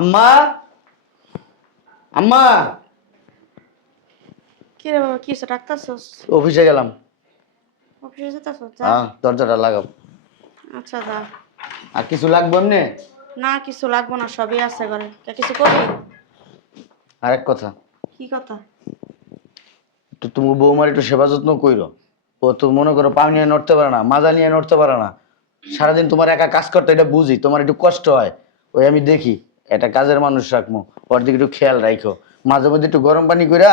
আম্মা আম্মা কি রে বাবা, কি হচ্ছে? ডাক্তারছস? অফিসে গেলাম। অফিসে যেতেছস? যা। হ্যাঁ, দরজাটা লাগাও। আচ্ছা যা। আর কিছু লাগবে এমনি? না কিছু লাগবো না, সবই আছে ঘরে। কিছু করবি? আরেক কথা, কি কথা? একটু তুমি বৌমার একটু সেবা যত্ন কইরো। ও তো মনে করো পাও নিয়ে নড়তে পারে না, মাজা নিয়ে নড়তে পারে না। সারাদিন তোমার একা কাজ করতে এটা বুঝি, তোমার একটু কষ্ট হয়। ওই আমি দেখি এটা কাজের মানুষ রাখবো, ওর দিকে একটু খেয়াল রাখো। মাঝে মধ্যে একটু গরম পানি কইরা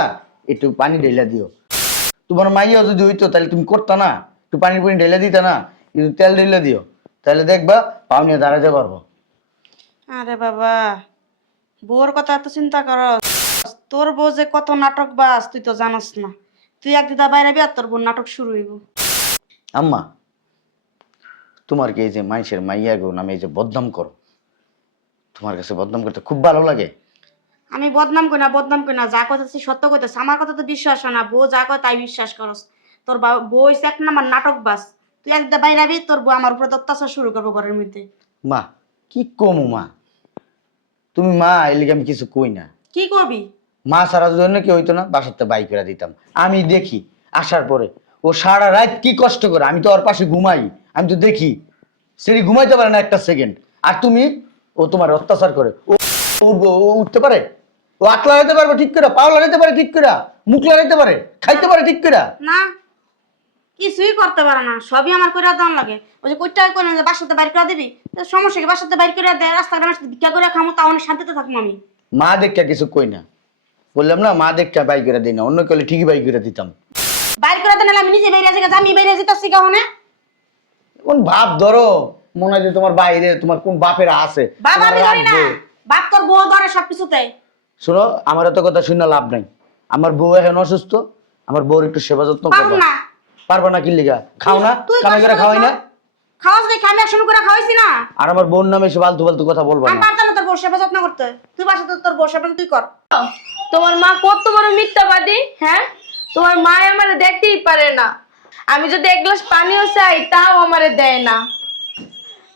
একটু পানি ঢেলা দিও। তোমার মাইয়া যদি হইতো তাহলে তুমি করতা না, একটু পানি পানি ঢেলে দিতা না, কিন্তু তেল ঢেলে দিও, তাহলে দেখবা পাও নিয়ে দাঁড়াতে পারবো। আরে বাবা, বউর কথা এত চিন্তা করস? তোর বউ যে কত নাটক বাস তুই তো জানাস না। তুই একদিন বাইরে আর তোর বউ নাটক শুরু হইব। আম্মা, তোমার কি এই যে মানুষের মাইয়া গো নামে এই যে বদনাম করো, তোমার কাছে বদনাম করতে খুব ভালো লাগে? আমি বদনাম কই না, বদনাম কই না, যা কইতাছি সত্য কইতাছি। আমার কথা তো বিশ্বাস হয় না, বউ যা কয় তাই বিশ্বাস করস। তোর বউ হইছে এক নাম্বার নাটক বাস। তুই একদিন বাইরে আবি, তোর বউ আমার উপরে অত্যাচার শুরু করবো ঘরের মধ্যে। মা, কি কমু মা, তুমি মা এলিগে আমি কিছু কই না। কি করবি? মা সারা জন্য কি হইতো না, বাসাতে বাইক করে দিতাম। আমি দেখি আসার পরে ও সারা রাত কি কষ্ট করে, আমি তো ওর পাশে ঘুমাই, আমি তো দেখি সেটি ঘুমাইতে পারে না একটা সেকেন্ড। আর তুমি, ও তোমার অত্যাচার করে। ও উঠবো, ও উঠতে পারে, ও আট লাগাইতে পারবে ঠিক করে, পাও লাগাইতে পারে ঠিক করে, মুখ লাগাইতে পারে, খাইতে পারে ঠিক করে। না, কিছুই করতে পারে না, সবই আমার করে দেওয়ার লাগে। ওই যে কইটা কই না যে বাসাতে বাইর করে দিবি, তো সমস্যা কি? বাসাতে বাইর করে দেয়, রাস্তাঘাটে আমার সাথে ভিক্ষা করে খামো, তাও অনেক শান্তিতে থাকবো আমি। মা দেখা কিছু কই না, বললাম না মা দেখা বাইক করে দিই না, অন্য কেউ হলে ঠিকই বাইক করে দিতাম। বাইর করে দেন, আমি নিজে বেরিয়ে যাই, আমি বেরিয়ে যেতেছি কারণে। কোন ভাব ধরো, মনে হয় যে তোমার বাইরে তোমার কোন বাপেরা আছে। বাবা আমি তোমার ধরি না, রাখবে। বাপ তোর বউ ধরে সবকিছুতে। শোনো, আমার এত কথা শুনে লাভ নাই। আমার বউ এখন অসুস্থ, আমার বউর একটু সেবা যত্ন পারবো করবা। না। পারবা না কি লিগা? খাও না, তুই কামাই করে খাওয়াই না। খাওয়াস দেখে আমি একশো করে খাওয়াইছি না। আর আমার বোন নামে এসে ফালতু ফালতু কথা বলবা আমি না। পারতাম না তোর বউ সেবা যত্ন করতে। তুই বাসাতে তোর বউ সেবা তুই কর। তোমার মা কত বড় মিথ্যাবাদী, হ্যাঁ? তোমার মা আমারে দেখতেই পারে না। আমি যদি এক গ্লাস পানিও চাই তাও আমারে দেয় না।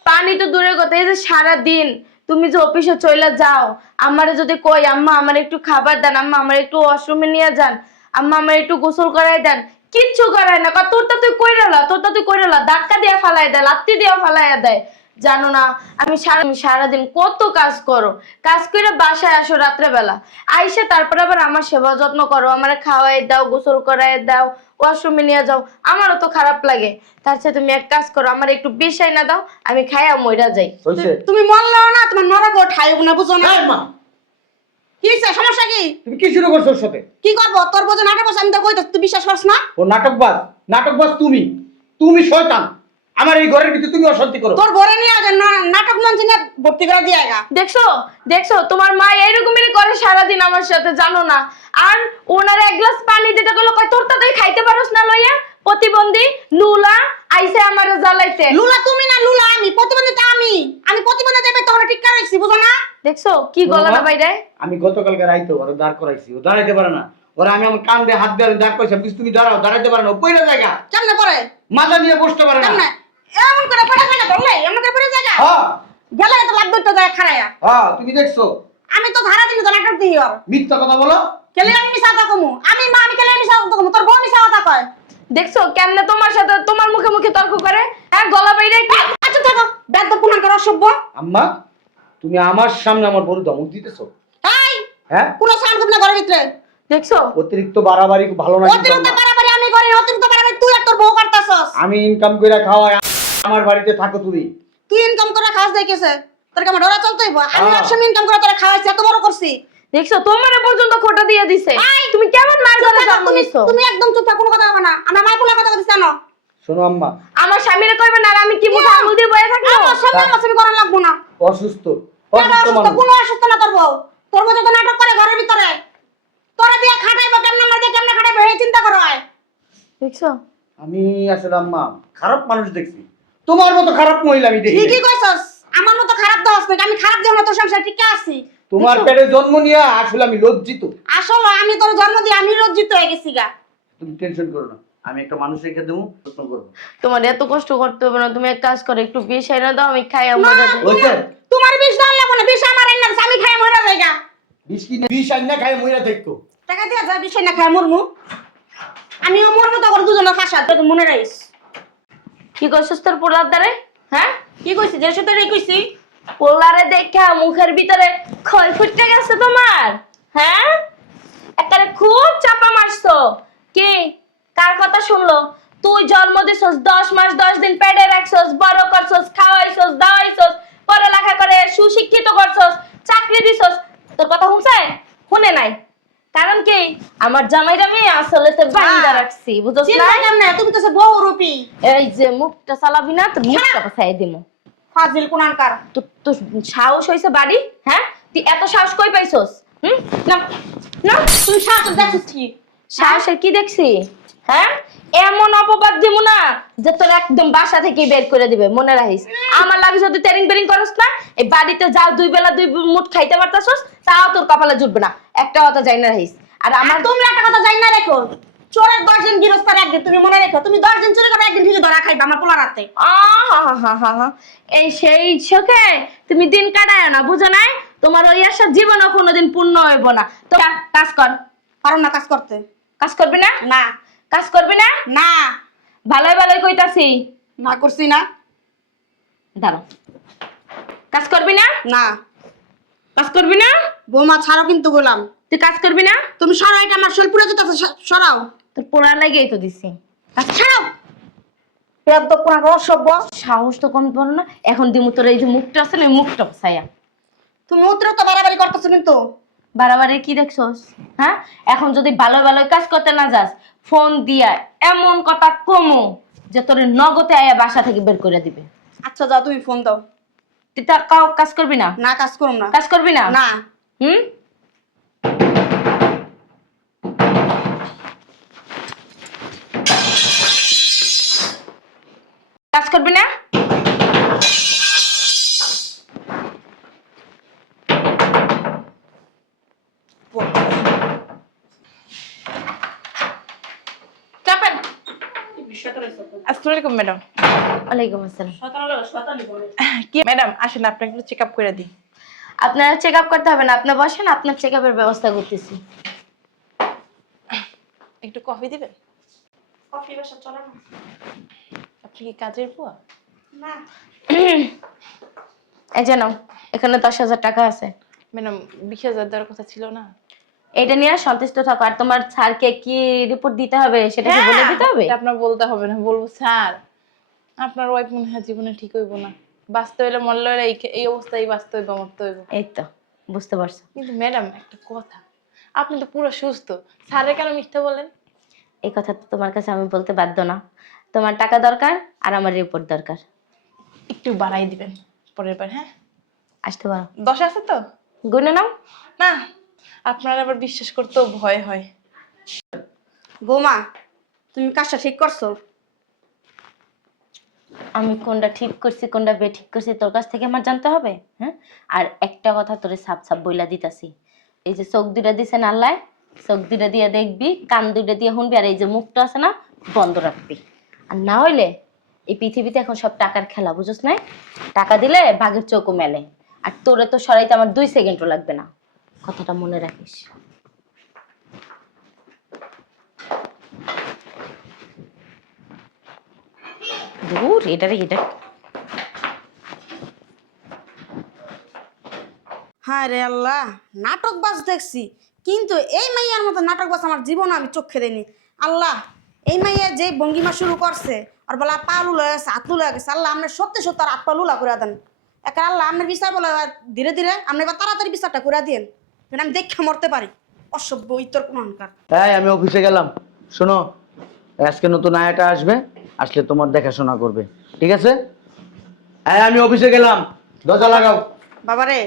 পানি তো দূরের কথা, এই যে সারা দিন তুমি যে অফিসে চলে যাও, আমারে যদি কই আম্মা আমার একটু খাবার দেন, আম্মা আমার একটু ওয়াশরুমে নিয়ে যান, আম্মা আমার একটু গোসল করাই দেন, কিচ্ছু করায় না। তোরটা তুই কইরালা, তোরটা তুই কইরালা, ধাক্কা দিয়ে ফালাই দেয়, লাত্তি দিয়ে ফালাই দেয়। জানো না আমি সারাদিন কত কাজ করো, কাজ করে বাসায় আসো রাত্রে বেলা, আইসে তারপরে আবার আমার সেবা যত্ন করো, আমার খাওয়াই দাও, গোসল করাই দাও, ওয়াশরুমে নিয়ে যাও। আমারও তো খারাপ লাগে। তার চেয়ে তুমি এক কাজ করো, আমার একটু বিষাই না দাও, আমি খাইয়া মইরা যাই। হইছে? তুমি মরলেও না, তোমার নরক ঠাইব না, বুঝো না? এই মা, কি হইছে? সমস্যা কি? তুমি কি শুরু করছো ওর সাথে? কি করবো? তোর বোঝে নাটক বসে, আমি তো কইতাছি, তুই বিশ্বাস করছ না? ও নাটকবাজ, নাটকবাজ তুমি, তুমি শয়তান। আমার এই ঘরের ভিতরে তুমি অশান্তি করো। তোর ঘরে নিয়ে আগে নাটক মঞ্চে নিয়ে ভর্তি করে দিয়ে আগা। দেখছো দেখছো তোমার মা এইরকমই করে সারাদিন আমার সাথে, জানো না? আর ওনার এক গ্লাস পানি দিতে গেল, কয় তোর তো তুই খাইতে পারোস না লইয়া। প্রতিবন্ধী লুলা আইসে আমারে জ্বালাইতে। লুলা তুমি না, লুলা আমি। প্রতিবন্ধী আমি, আমি প্রতিবন্ধী যাবে তোর ঠিক করাইছি, বুঝো না? দেখছো কি গলাটা বাইরে? আমি গতকালকে রাইতে ওরা দাঁড় করাইছি, ও দাঁড়াইতে পারে না। ওরা আমি আমার কান দিয়ে হাত দিয়ে দাঁড় করাইছি, তুমি দাঁড়াও, দাঁড়াইতে পারে না, ও পইরা জায়গা কেমনে পড়ে? মাথা নিয়ে বসতে পারে না। কেমনে এমন করে পড়ে যায় না? ধরলে এমন করে পড়ে জায়গা হ্যাঁ গেলে তো লাগবে তো যায় খারায়া। হ্যাঁ, তুমি দেখছো? আমি তো ধারা দিন তো নাটক দিই ওর। মিথ্যা কথা বলো। কেলে আমি মিশা কথা কমু? আমি মা, আমি কেলে মিশা কথা কমু? তোর বউ মিশা কথা কয়। দেখছো কেমনে তোমার সাথে তোমার মুখে মুখে তর্ক করে? হ্যাঁ, গলা বাইরে কি? আচ্ছা থাকো, বেদ পুনান কর, অসভ্য। আম্মা, তুমি আমার সামনে আমার বড় ধমক দিতেছো? এই হ্যাঁ, কোন সাউন্ড করবে না ঘরের ভিতরে। দেখছো অতিরিক্ত বাড়াবাড়ি ভালো না। অতিরিক্ত বাড়াবাড়ি আমি করি, অতিরিক্ত বাড়াবাড়ি তুই আর তোর বউ করতাছস। আমি ইনকাম কইরা খাওয়াই, আমার বাড়িতে থাকো তুমি। তুই ইনকাম করে খাস দেখিছে, তোর কেমন ডরা চলতেই আমি হ্যাঁ। একসময় ইনকাম করে তোরা খাওয়াইছি, এত বড় করছি। দেখছো তোমারে পর্যন্ত খোটা দিয়ে দিছে। তুমি কেমন মার চুপ ঘরে থাকো, জন্ম নিছো? তুমি একদম চুপ থাকো, কোনো কথা হবে না। আমরা মাই পোলা কথা বলছি জানো? শোনো আম্মা, আমার স্বামীরে কইবে না, আর আমি কি মুখে আঙুল দিয়ে বয়ে থাকবো? আমার সামনে আমার ছবি করা লাগবো না। অসুস্থ কেন অসুস্থ অসুস্থ? মানুষ। কোনো অসুস্থ না তোর বউ। তোর বউ যত নাটক করে ঘরের ভিতরে, তোরা দিয়ে খাটাইবো কেমনে, আমার দিয়ে কেমনে খাটাইবো এই চিন্তা করো। হয় দেখছো আমি আসলে আম্মা খারাপ মানুষ দেখছি, তোমার মতো খারাপ মহিলা আমি দেখি নাই। ঠিকই কইছস, আমার মতো খারাপ তো আসবে, আমি খারাপ যখন তোর সংসার ঠিক আছি। তোমার পেটে জন্ম নিয়ে আসলে আমি লজ্জিত। আসলে আমি তোর জন্ম দিয়ে আমি লজ্জিত হয়ে গেছি গা। তুমি টেনশন করো না, আমি একটা মানুষ রেখে দেবো, যত্ন করবো। তোমার এত কষ্ট করতে হবে না, তুমি এক কাজ করো, একটু বিষ এনে দাও, আমি খাইয়া মজা যাই। হয়েছে? তোমার বিষ দেওয়া লাগবে না, বিষ আমার এনে আমি খাই কিনে বিষ আইনা খাই মইরা দেখো। টাকা দিয়া যা বিষয় না খায় মরমু আমিও মরবো তখন দুজনে ফাঁসা তোকে মনে রাখিস কি করছিস তোর পোলার দ্বারে? হ্যাঁ, কি কইছি যে সাথে কইছি পোলারে দেখা মুখের ভিতরে খই ফুটে গেছে তোমার। হ্যাঁ, একারে খুব চাপা মারছো। কি কার কথা শুনলো? তুই জন্ম দিছস, 10 মাস 10 দিন পেটে রাখছস, বড় করছস, খাওয়াইছস, দাওয়াইছস, পড়ালেখা করে সুশিক্ষিত করছস, চাকরি দিছস, তোর কথা শুনে নাই। কারণ কি আমার জামাইরা আমি আসলে তো বাইন্দা রাখছি, বুঝছস না? চিন্তা কেন না তুমি তো বহু রূপী এই যে মুখটা চালাবি না, তোর মুখটা পাছাই দিমু। ফাজিল কোনানকার তোর সাহস হইছে বাড়ি? হ্যাঁ, তুই এত সাহস কই পাইছস? না না, তুই সাহস দেখছিস কি সাহসের কি দেখছি? হ্যাঁ, এমন অপবাদ দিমু না যে তোর একদম বাসা থেকে বের করে দিবে, মনে রাখিস। আমার লাগে যদি টেরিং বেরিং করস না, এই বাড়িতে যাও 2 বেলা 2 মুঠ খাইতে পারতাছস, তাও তোর কপালে জুটবে না। একটা কথা জানি না রাখিস। আর আমার আমার তুমি একটা কথা জানি না রেখো চোরের 10 দিন গিরস্তার একদিন তুমি মনে রেখো তুমি 10 দিন চুরি করে একদিন ঠিক ধরা খাইবা আমার পোলা রাতে আহা, এই সেই চোখে তুমি দিন কাটায় না, বুঝো নাই? তোমার ওই আশা জীবনও কোনোদিন পূর্ণ হইব না। তো কাজ কর। পারো না কাজ করতে কাজ করবি না? না কাজ করবি না? না ভালোই ভালোই কইতাছি। না করছি না দাঁড়া, কাজ করবি না? না কাজ করবি না? বৌমা ছাড়ো কিন্তু গোলাম তুই কাজ করবি না? তুমি সরাও এটা আমার শরীর পুরো যেতেছে সরাও তোর পোড়া লাগেই তো দিছি। কাজ ছাড়াও পেট কোন অসভ্য সাহস তো কম পড়ো না। এখন দিমু তোর এই যে মুখটা আছে না, এই মুখটা ছায়া। তুমি অতিরিক্ত বাড়াবাড়ি করতেছো কিন্তু বাড়াবাড়ি কি দেখছস? হ্যাঁ, এখন যদি ভালো ভালো কাজ করতে না যাস, ফোন দিয়া এমন কথা কমো যে তোর নগদে আয়া বাসা থেকে বের করে দিবে। আচ্ছা যাও তুমি ফোন দাও তুই তা কাজ করবি না? না কাজ করুম না কাজ করবি না? না হুম, কাজ করবি না? চাপেন আসসালামু আলাইকুম ম্যাডাম। ওয়ালাইকুম আসসালাম। কি ম্যাডাম আসেন আপনাকে একটু চেক আপ করে দিই। আপনারা চেক আপ করতে হবে না, আপনি বসেন, আপনার চেক আপের ব্যবস্থা করতেছি। একটু কফি দিবেন? কফি বাসা চলে না আপনি কি কাজের বুয়া? না এই যে নাও, এখানে 10,000 টাকা আছে। ম্যাডাম 20,000 দেওয়ার কথা ছিল না? এটা নিয়ে সন্তুষ্ট থাকো। আর তোমার স্যারকে কি রিপোর্ট দিতে হবে সেটা কি বলে দিতে হবে? এটা আপনার বলতে হবে না। বলবো স্যার আপনার ওয়াইফ মনে হয় জীবনে ঠিক হইব না, বাঁচতে হইলে মরলে হইলে এই অবস্থায় বাঁচতে হইব, মরতে হইব। এই তো বুঝতে পারছো। কিন্তু ম্যাডাম একটা কথা, আপনি তো পুরো সুস্থ, স্যারে কেন মিথ্যা বলেন? এই কথা তো তোমার কাছে আমি বলতে বাধ্য না। তোমার টাকা দরকার আর আমার রিপোর্ট দরকার। একটু বাড়াই দিবেন পরের বার। হ্যাঁ, আসতে পারো। 10 আছে তো? গুনে নাও। না, আপনার আবার বিশ্বাস করতেও ভয় হয়। বৌমা তুমি কাজটা ঠিক করছো আমি কোনটা ঠিক করছি কোনটা বেঠিক করছি তোর কাছ থেকে আমার জানতে হবে? হ্যাঁ, আর একটা কথা তোরে সাপ সাপ বইলা দিতাছি, এই যে চোখ দুটা দিছেন আল্লাহ, চোখ দুটা দিয়ে দেখবি, কান দুটা দিয়ে শুনবি, আর এই যে মুখটা আছে না বন্ধ রাখবি। আর না হইলে এই পৃথিবীতে এখন সব টাকার খেলা, বুঝছ না? টাকা দিলে ভাগের চোখও মেলে। আর তোরে তো সরাইতে আমার 2 সেকেন্ডও লাগবে না, কথাটা মনে রাখিস। দূর এটা হ্যাঁ রে আল্লাহ নাটক বাস দেখছি কিন্তু এই মাইয়ার মতো নাটক বাস আমার জীবনে আমি চোখে দেয়নি আল্লাহ এই মাইয়া যে ভঙ্গিমা শুরু করছে আর বলা পা লুলা গেছে হাত লুলা গেছে আল্লাহ আমরা সত্যি সত্যি আর হাত পা লুলা করে দেন একা আল্লাহ আপনার বিচার বলে ধীরে ধীরে আপনি এবার তাড়াতাড়ি বিচারটা করে দিন যেন আমি দেখে মরতে পারি অসভ্য ইতর কোনকার তাই আমি অফিসে গেলাম। শোনো, আজকে নতুন আয়াটা আসবে, আসলে তোমার দেখাশোনা করবে, ঠিক আছে? হ্যাঁ আমি অফিসে গেলাম, দরজা লাগাও। বাবারে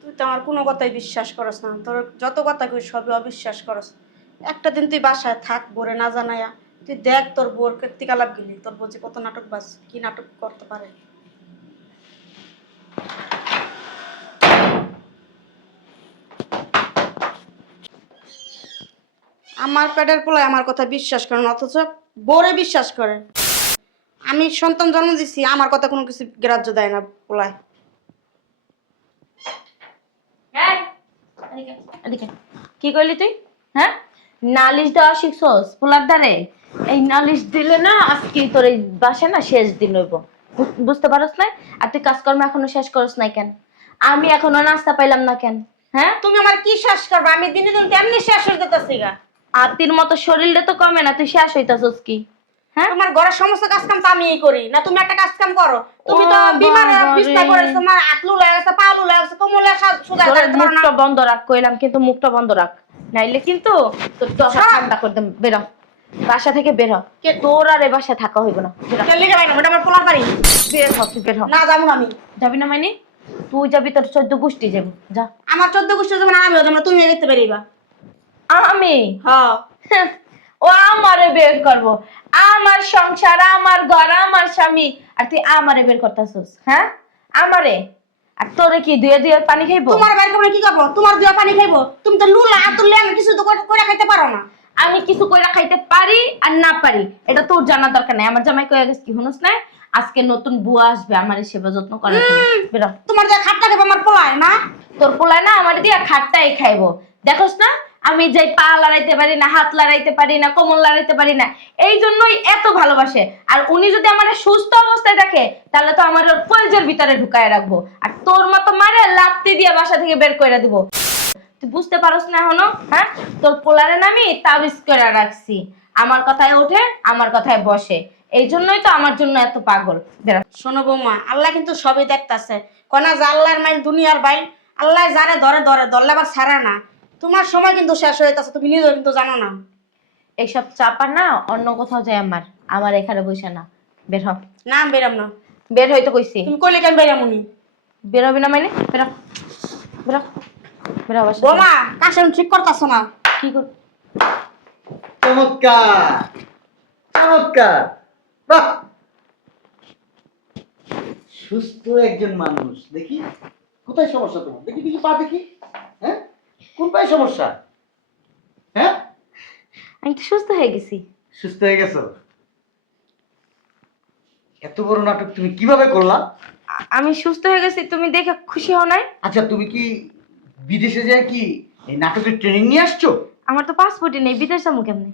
তুই তো আমার কোনো কথাই বিশ্বাস করস না তোর যত কথা কই সবই অবিশ্বাস করস একটা দিন তুই বাসায় থাক বোরে না জানাইয়া তুই দেখ তোর বোর কীর্তিকালাপ গেলি তোর বোঝে কত নাটক বাস কি নাটক করতে পারে আমার পেটের পোলায় আমার কথা বিশ্বাস করে না অথচ বোরে বিশ্বাস করে আমি সন্তান জন্ম দিছি আমার কথা কোনো কিছু গ্রাহ্য দেয় না পোলায় এদিকে। এদিকে কি করলি তুই? হ্যাঁ, নালিশ দেওয়া শিখছস পোলার দ্বারে? এই নালিশ দিলে না আজকে তোর এই বাসায় না শেষ দিন হইব, বুঝতে পারস না? আর তুই কাজকর্ম এখনো শেষ করস নাই কেন? আমি এখনো নাস্তা পাইলাম না কেন? হ্যাঁ, তুমি আমার কি শেষ করবে? আমি দিনে দিন তেমনি শেষ হয়ে যেতেছি গা। আতির মতো শরীরটা তো কমে না, তুই শেষ হইতাছস কি? হ্যাঁ, তোমার ঘরের সমস্ত কাজ কাম তো আমিই করি না, তুমি একটা কাজ কাম করো। তুমি তো ও বিমার বাবা রে। বিছনা করেছো, তোমার আতলু লাগা গেছে, পালু লাগা গেছে, কোমলে সুজা তোর যাচ্ছে না। মুখটা বন্ধ রাখ কইলাম, কিন্তু মুখটা বন্ধ রাখ, নাইলে কিন্তু তোর দশা সর। ঠান্ডা করে দেব। বেরো বাসা থেকে, বের হ। তোর আর এ বাসায় থাকা হইব না। বের হ। চলে যাবে না, ওটা আমার পোলার বাড়ি। বের হ, তুই বের হ। না যাবো না আমি। যাবি না মানে? তুই যাবি, তোর 14 গোষ্ঠী যাবো, যা। আমার 14 গোষ্ঠী যেমন আমিও যেমন, তুমি দেখতে পারিবা। আমি হ্যাঁ, হ্যাঁ, ও আমারে বের করবো? আমার সংসার, আমার ঘর, আমার স্বামী, আর তুই আমারে বের করতেছিস? হ্যাঁ, আমারে? আর তোরে কি দুয়ে দুয়ে পানি খাইবো? তোমার বাড়ি করে কি করবো? তোমার দিয়া পানি খাইবো? তুমি তো লুলা আতুল আমি কিছু তো করে খাইতে পারো না। আমি কিছু কইরা খাইতে পারি আর না পারি এটা তোর জানা দরকার নাই। আমার জামাই কইয়া গেছে কি শুনস না, আজকে নতুন বুয়া আসবে আমার সেবা যত্ন করার জন্য। বেরো। তোমার যে খাটটা খাবো আমার পোলায় না। তোর পোলায় না আমার দিয়া খাটটাই খাইবো। দেখোস না আমি যাই পা লড়াইতে পারি না, হাত লড়াইতে পারি না, কোমর লড়াইতে পারি না, এই জন্যই এত ভালোবাসে। আর উনি যদি আমার সুস্থ অবস্থায় দেখে তাহলে তো আমার ওর কলেজের ভিতরে ঢুকায় রাখবো, আর তোর মতো মারে লাত্তি দিয়ে বাসা থেকে বের করে দিব। তুই বুঝতে পারস না এখনো? হ্যাঁ, তোর পোলারে আমি তাবিজ করে রাখছি, আমার কথায় ওঠে, আমার কথায় বসে, এই জন্যই তো আমার জন্য এত পাগল। বেরো। শোনো বৌমা, আল্লাহ কিন্তু সবই দেখতাছে। কনা যে আল্লাহর মাইল দুনিয়ার বাইল, আল্লাহ যারে ধরে ধরে ধরলে আবার ছাড়ে না। তোমার সময় কিন্তু শেষ হয়ে যাচ্ছে, তুমি নিজেও কিন্তু জানো না। এইসব চাপা না অন্য কোথাও যায়, আমার আমার এখানে বসে না। বের হ। না আমি বেরাম না। বের হইতে কইছি। তুমি কইলে কেন বেরামুনি? বের হবি না মানে? বেরো, বেরো, বেরো বাসা থেকে। বৌমা কাজ ঠিক করতেছো না। কি কর? চমৎকার, চমৎকার, বাহ! সুস্থ একজন মানুষ। দেখি কোথায় সমস্যা তোমার, দেখি দেখি পা দেখি। হ্যাঁ, কোন পায়ে সমস্যা? হ্যাঁ, আমি তো সুস্থ হয়ে গেছি। সুস্থ হয়ে গেছো? এত বড় নাটক তুমি কিভাবে করলা? আমি সুস্থ হয়ে গেছি, তুমি দেখে খুশি হও নাই? আচ্ছা, তুমি কি বিদেশে যায় কি এই নাটকের ট্রেনিং নিয়ে আসছো? আমার তো পাসপোর্টই নেই, বিদেশ যাবো কেমনে?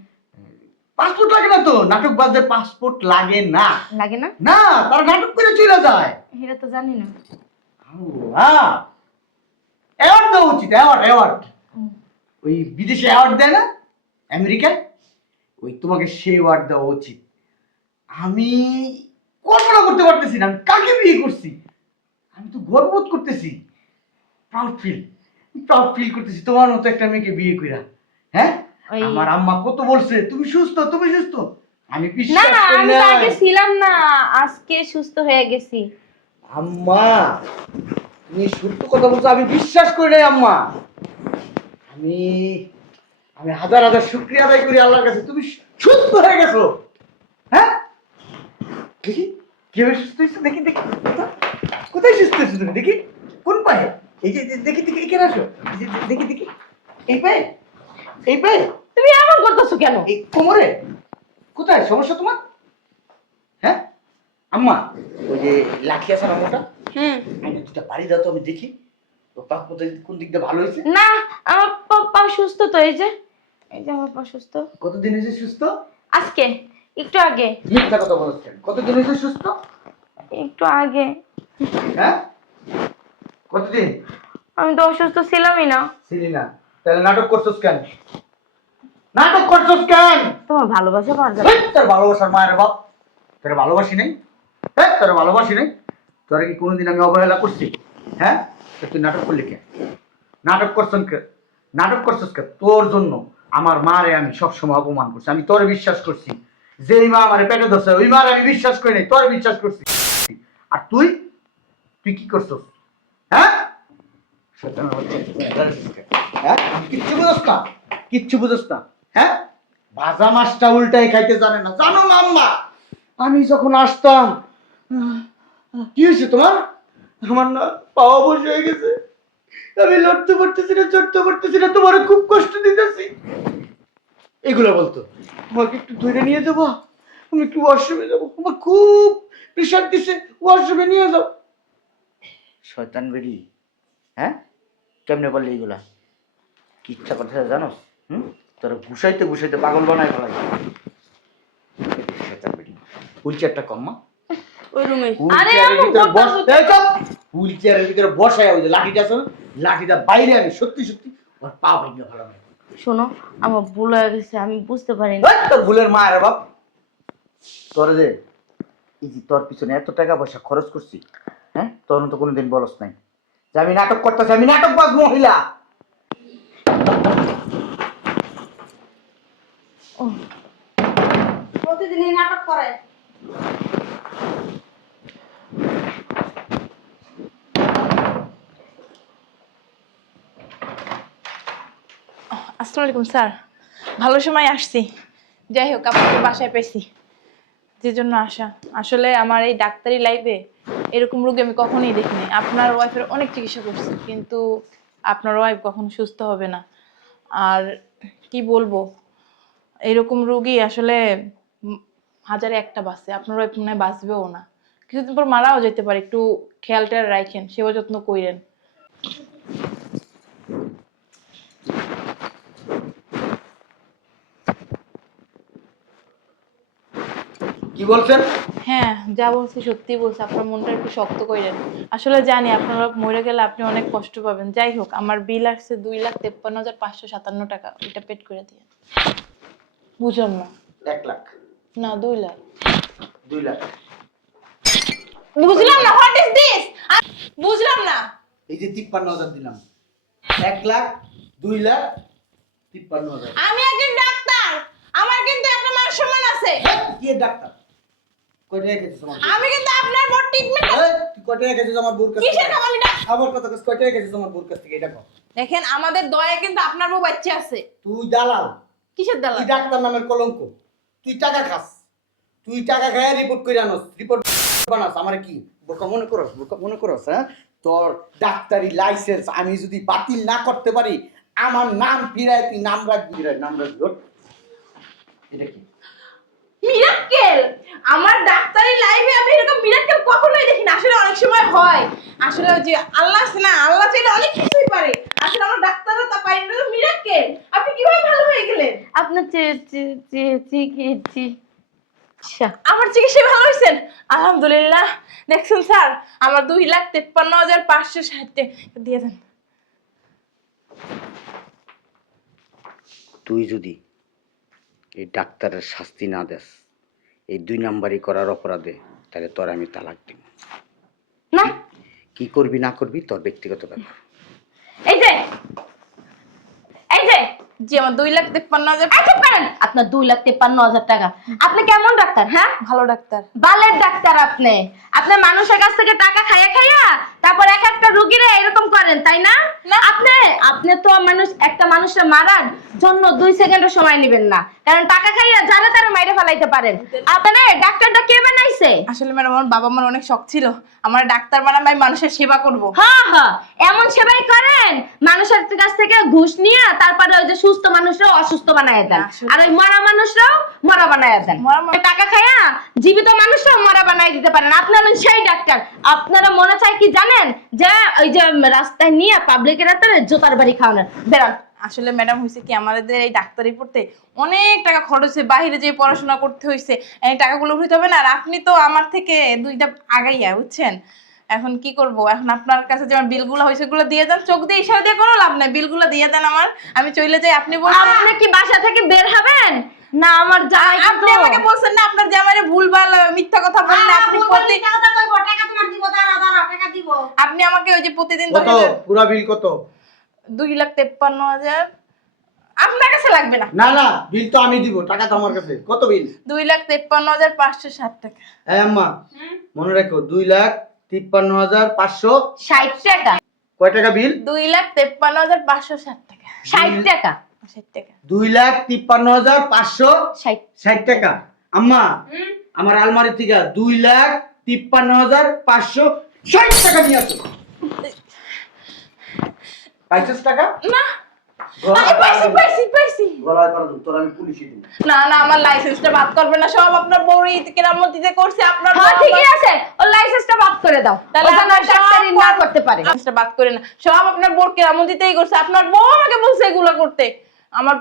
পাসপোর্ট লাগে না তো, নাটকবাজদের পাসপোর্ট লাগে না। লাগে না? না, তারা নাটক করে চলে যায়। এটা তো জানি না। হ্যাঁ, অ্যাওয়ার্ড দেওয়া উচিত, অ্যাওয়ার্ড, অ্যাওয়ার্ড। ওই বিদেশে অ্যাওয়ার্ড দেয় না আমেরিকায়, ওই তোমাকে সেই অ্যাওয়ার্ড দেওয়া উচিত। আমি কল্পনা করতে পারতেছি না আমি কাকে বিয়ে করছি। আমি তো গর্ববোধ করতেছি, প্রাউড ফিল করতেছি তোমার মতো একটা মেয়েকে বিয়ে কইরা। হ্যাঁ, ওই- আমার আম্মা কত বলছে তুমি সুস্থ, তুমি সুস্থ। আমি না বিশ্বাস না, করি আমি তো না। আগে ছিলাম না, আজকে সুস্থ হয়ে গেছি। আম্মা, তুমি সত্য কথা বলছো, আমি বিশ্বাস করি নাই আম্মা। আমি আমি হাজার হাজার শুকরিয়া আদায় করি আল্লাহর কাছে, তুমি সুস্থ হয়ে গেছো। হ্যাঁ, দেখি কিভাবে সুস্থ হয়েছো, দেখি দেখি কোথায় সুস্থ হয়েছো তুমি, দেখি কোন পায়ে? এই যে দেখি দেখি এখানে আসো, এই যে দেখি দেখি এই পায়ে, এই পায়ে, তুমি এমন করতেছো কেন? এই কোমরে, কোথায় সমস্যা তোমার? হ্যাঁ আম্মা, ওই যে লাঠি আছে না মোটা, আমি দুটা বাড়ি দাও তো আমি দেখি ও পা কোথায় কোন দিক দিয়ে ভালো হয়েছে। না, আমার পা সুস্থ তো, এই যে এই যে আমার পা সুস্থ। কতদিন হয়েছে সুস্থ? আজকে একটু আগে। মিথ্যা কথা বলছেন, কতদিন হয়েছে সুস্থ? একটু আগে। হ্যাঁ, কতদিন? আমি তো অসুস্থ ছিলামই না। ছিলি না, তাহলে নাটক করছস কেন? নাটক করছস কেন? তোমার ভালোবাসা পাওয়া যাবে। হেই, তোর ভালোবাসার মায়ের বাপ, তোর ভালোবাসি নাই। হ্যাঁ, তোর ভালোবাসি নাই। তোরা কি কোনোদিন আমি অবহেলা করছি? হ্যাঁ, তা তুই নাটক করলি কে? নাটক করছস কে? নাটক করছস কে? তোর জন্য আমার মারে আমি সবসময় অপমান করছি। আমি তোর বিশ্বাস করছি, যেই মা আমার পেটে ধরছে ওই মারে আমি বিশ্বাস করি নাই, তোর বিশ্বাস করছি। আর তুই তুই কি করছস? হ্যাঁ, হ্যাঁ, কিচ্ছু বুঝস না, কিচ্ছু বুঝস না। হ্যাঁ, ভাজা মাছটা উল্টাই খাইতে জানে না, জানো না আম্মা? আমি যখন আসতাম, কি হয়েছে তোমার? আমার না পাওয়া বসে হয়ে গেছে, আমি লড়তে পারতেছি না, চড়তে পারতেছি না, তোমার খুব কষ্ট দিতেছি। এগুলো বলতো, আমাকে একটু ধরে নিয়ে যাবো, আমি একটু ওয়াশরুমে যাবো, আমার খুব প্রেশার দিছে, ওয়াশরুমে নিয়ে যাও। শয়তান বেরি, হ্যাঁ, কেমনে বললি এগুলা? কি ইচ্ছা করতেছে জানো? তোর ঘুষাইতে ঘুষাইতে পাগল বানায় ফেলাই। হুইল চেয়ারটা কম মা। ওই রুমে আরে আমার হুইল চেয়ারের ভিতরে বসায় ওই যে লাঠিটা আছে না, লাঠিটা বাইরে আমি সত্যি সত্যি ওর পা ভেঙে ফেলাম। শোনো, আমার ভুল হয়ে গেছে, আমি বুঝতে পারিনি। তোর ভুলের মা রে বাপ। তোর যে এই যে তোর পিছনে এত টাকা পয়সা খরচ করছি, হ্যাঁ তোর তো কোনোদিন বলস নাই যে আমি নাটক করতেছি, আমি নাটকবাজ মহিলা। প্রতিদিনই নাটক করে। আসসালামু আলাইকুম স্যার, ভালো সময় আসছি। যাই হোক, আপনাকে বাসায় পেয়েছি, যে জন্য আসা। আসলে আমার এই ডাক্তারি লাইফে এরকম রোগী আমি কখনোই দেখিনি। আপনার ওয়াইফের অনেক চিকিৎসা করছি, কিন্তু আপনার ওয়াইফ কখনো সুস্থ হবে না। আর কি বলবো, এরকম রোগী আসলে হাজারে একটা বাঁচে, আপনার ওয়াইফ মনে হয় বাঁচবেও না, কিছুদিন পর মারাও যেতে পারে। একটু খেয়াল টেয়াল রাখেন, সেবা যত্ন কইরেন। কি বলছেন? হ্যাঁ, যা বলছি সত্যি বলছি, আপনার মনটা একটু শক্ত করেন। আসলে জানি আপনারা মরে গেলে আপনি অনেক কষ্ট পাবেন। যাই হোক, আমার বিল আসছে 2,53,557 টাকা, ওইটা পেড করে দিয়ে। বুঝলাম না। 1 লাখ না, 2 লাখ। 2 লাখ বুঝলাম না, হোয়াট ইজ দিস? বুঝলাম না। এই যে 53,000 দিলাম। 1 লাখ 2 লাখ 53,000। আমি একজন ডাক্তার, আমার কিন্তু একটা মান সম্মান আছে। কি ডাক্তার? কয়টা রেখেছিস আমার? আমি কিন্তু আপনার বড় ট্রিটমেন্ট। তুই কয়টা রেখেছিস আমার বোর কাছ থেকে? কিসের কামালি ডাক? আমার কথা কইছ, কয়টা রেখেছিস আমার বোর কাছ থেকে এটা কর। দেখেন, আমাদের দয়া কিন্তু আপনার বউ বাচ্চা আছে। তুই দালাল, কিসের দালাল? তুই ডাক্তার নামের কলঙ্ক। তুই টাকা খাস, তুই টাকা খায় রিপোর্ট করে আনস, রিপোর্ট বানাস। আমারে কি বোকা মনে করস? বোকা মনে করস? হ্যাঁ, তোর ডাক্তারি লাইসেন্স আমি যদি বাতিল না করতে পারি, আমার নাম ফিরায় তুই নাম রাখবি। নাম রাখবি। এটা কি মিরাক্কেল? আমার ডাক্তারি লাইফে আমি এরকম মিরাক্কেল কখনোই দেখিনি। আসলে অনেক সময় হয়, আসলে ওই যে আল্লাহ আছে না, আল্লাহ চাইলে অনেক কিছুই পারে। আসলে আমার ডাক্তারও তা পারি না। মিরাক্কেল, আপনি কিভাবে ভালো হয়ে গেলেন? আপনার আমার চিকিৎসায় ভালো হয়েছেন, আলহামদুলিল্লাহ। দেখছেন স্যার, আমার 2,53,560 টাকা দিয়ে দেন। তুই যদি এই ডাক্তারের শাস্তি না দেস এই 2 নাম্বারই করার অপরাধে, তাহলে তোর আমি তালাক দিব। না, কি করবি না করবি তোর ব্যক্তিগত ব্যাপার। এই যে জি, আমার 2,53,000। চুপ করেন। আপনার 2,53,000 টাকা। আপনি কেমন ডাক্তার? হ্যাঁ, ভালো ডাক্তার। বালের ডাক্তার আপনি। আপনি মানুষের কাছ থেকে টাকা খাইয়া খাইয়া তারপর এক একটা রোগীরে এরকম করেন, তাই না? আপনি তো একটা মানুষকে মারার জন্য 2 সেকেন্ডের সময় নেবেন না, কারণ টাকা খাইয়া যারা তারা মাইরে ফেলাইতে পারেন। আপনি ডাক্তারটা কে বানাইছে? আসলে ম্যাডাম, আমার বাবা মার অনেক শখ ছিল আমার ডাক্তার বানাবো, আমি মানুষের সেবা করব। হ্যাঁ হ্যাঁ, এমন সেবাই করেন মানুষের কাছ থেকে ঘুষ নিয়ে তারপরে ওই যে সুস্থ মানুষরাও অসুস্থ বানায় দেন, আর ওই মরা মানুষরাও মরা বানায় দেন। টাকা খায়া জীবিত মানুষরাও মরা বানায় দিতে পারেন। আপনারা সেই ডাক্তার। আপনারা মনে চায় কি জানেন, যে ওই যে রাস্তায় নিয়ে পাবলিকের হাতে জোতার বাড়ি খাওয়ানোর। বেরান। আসলে ম্যাডাম, হয়েছে কি, আমাদের এই ডাক্তারি পড়তে অনেক টাকা খরচ হয়েছে, বাইরে যেয়ে পড়াশোনা করতে হয়েছে, এই টাকাগুলো উঠাতে হবে না। আর আপনি তো আমার থেকে 2টা আগাইয়া, বুঝছেন। এখন কি করব, এখন আপনার কাছে যে আমার বিলগুলো হয়েছে সেগুলো দিয়ে দেন। চোখ দিয়ে ইশারা দিয়ে কোনো লাভ নাই, বিলগুলো দিয়ে দেন আমার, আমি চলে যাই। আপনি বলছেন আপনি কি বাসা থেকে বের হবেন না? আমার জামাই আপনি আমাকে বলছেন না আপনার জামাইরে ভুলভাল মিথ্যা কথা বললে আপনি টাকা দিব। আপনি আমাকে ওই যে প্রতিদিন কত পুরো বিল কত? 2,53,000 আপনার কাছে লাগবে না। না না, বিল তো আমি দিব, টাকা তো আমার কাছে। কত বিল? 2,53,560 টাকা। এই আম্মা, মনে রাখো 2,53,560 টাকা। কয় টাকা বিল? 2,53,560 টাকা। 60 টাকা। 60 টাকা। 2,53,560 টাকা। আম্মা, আমার আলমারি থেকে 2,53,560 টাকা নিয়ে আসো। 25 টাকা না, পাইছি গলায় করা তোর আমি পুলিশই দিব। না না আমার লাইসেন্সটা বাদ করবে না, সব আপনার বউরই কেরামতিতে করছে আপনার হ্যাঁ বউ ঠিকই আছে, ওর লাইসেন্সটা বাদ করে দাও, তাহলে ও যেন আমার সব ডাক্তারি না করতে পারে। লাইসেন্সটা বাদ করে না, সব আপনার বউর কেরামতিতেই করছে। আপনার বউ আমাকে বলছে এগুলো করতে।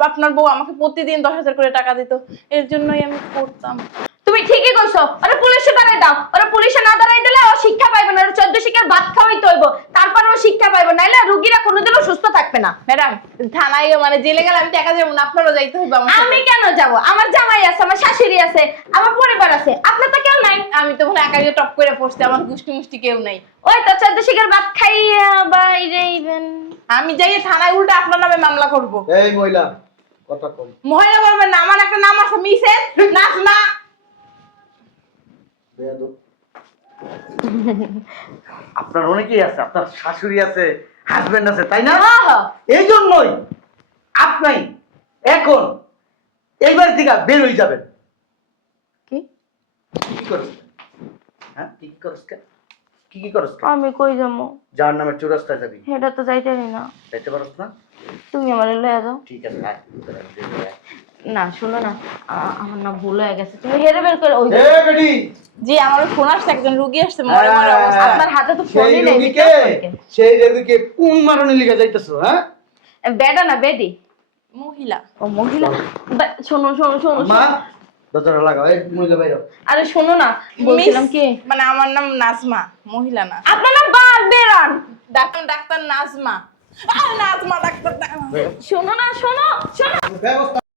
আপনার বউ আমাকে প্রতিদিন 10,000 করে টাকা দিত, এর জন্যই আমি করতাম। তুমি ঠিকই কইছো, ওরা পুলিশে দাঁড়াই দাও, ওরা পুলিশে না দাঁড়াই দিলে ও শিক্ষা পাইবে না, ওর 14 শিক্ষার ভাত খাওয়াইতে হইব, তারপর ও শিক্ষা পাইবে, নাইলে রোগীরা কোনোদিনও সুস্থ থাকবে না। ম্যাডাম থানায় মানে জেলে গেলে আমি টাকা দেবো না, আপনারও যাইতে হইবে আমার সাথে। আমি কেন যাব? আমার জামাই আছে, আমার শাশুড়ি আছে, আমার পরিবার আছে, আপনার তো কেউ নাই। আমি তো মনে একা টপ করে পড়ছি, আমার গুষ্টি মুষ্টি কেউ নাই। ওই তো 14 শিক্ষার ভাত খাইয়া বাইরে ইভেন। আমি যাই থানায় উল্টা আপনার নামে মামলা করব। এই মহিলা কথা কম। মহিলা বলবেন না, আমার একটা নাম আছে মিসেস নাজমা। বেয়াদব। আপনার অনেকেই আছে, আপনার শাশুড়ি আছে, হাজবেন্ড আছে, তাই না? হ্যাঁ হ্যাঁ, এই জন্যই আপনি এখন এইবার থেকে বের হয়ে যাবেন। কি কি করছ? হ্যাঁ কি কি করছ? কি কি করছ? আমি কই যাবো? যার নামে চৌরাস্তায় যাবি, এটা তো যাইতেনি না, যাইতে পারছ না? তুমি আমার লয়ে যাও। ঠিক আছে আয়। না শোনো না, আমার না ভুল হয়ে গেছে, তুমি হেরে বের করে ওই এ বেটি, জি আমার ফোন আসছে, একজন রুগী আসছে, মরে মরে অবস্থা। আপনার হাতে তো সেই ফোনই নেই, রোগীকে সেই রোগীকে কোন মারণে লিখে যাইতেছো? হ্যাঁ বেডা না বেডি? মহিলা। ও মহিলা। শোনো শোনো শোনো মা দরজা লাগাও, এই মহিলা বাইরে। আরে শোনো না, বলছিলাম কি, মানে আমার নাম নাজমা, মহিলা না। আপনার নাম বাল বেরান। ডাক্তার নাজমা। নাজমা ডাক্তার। শোনো না, শোনো শোনো। ব্যবস্থা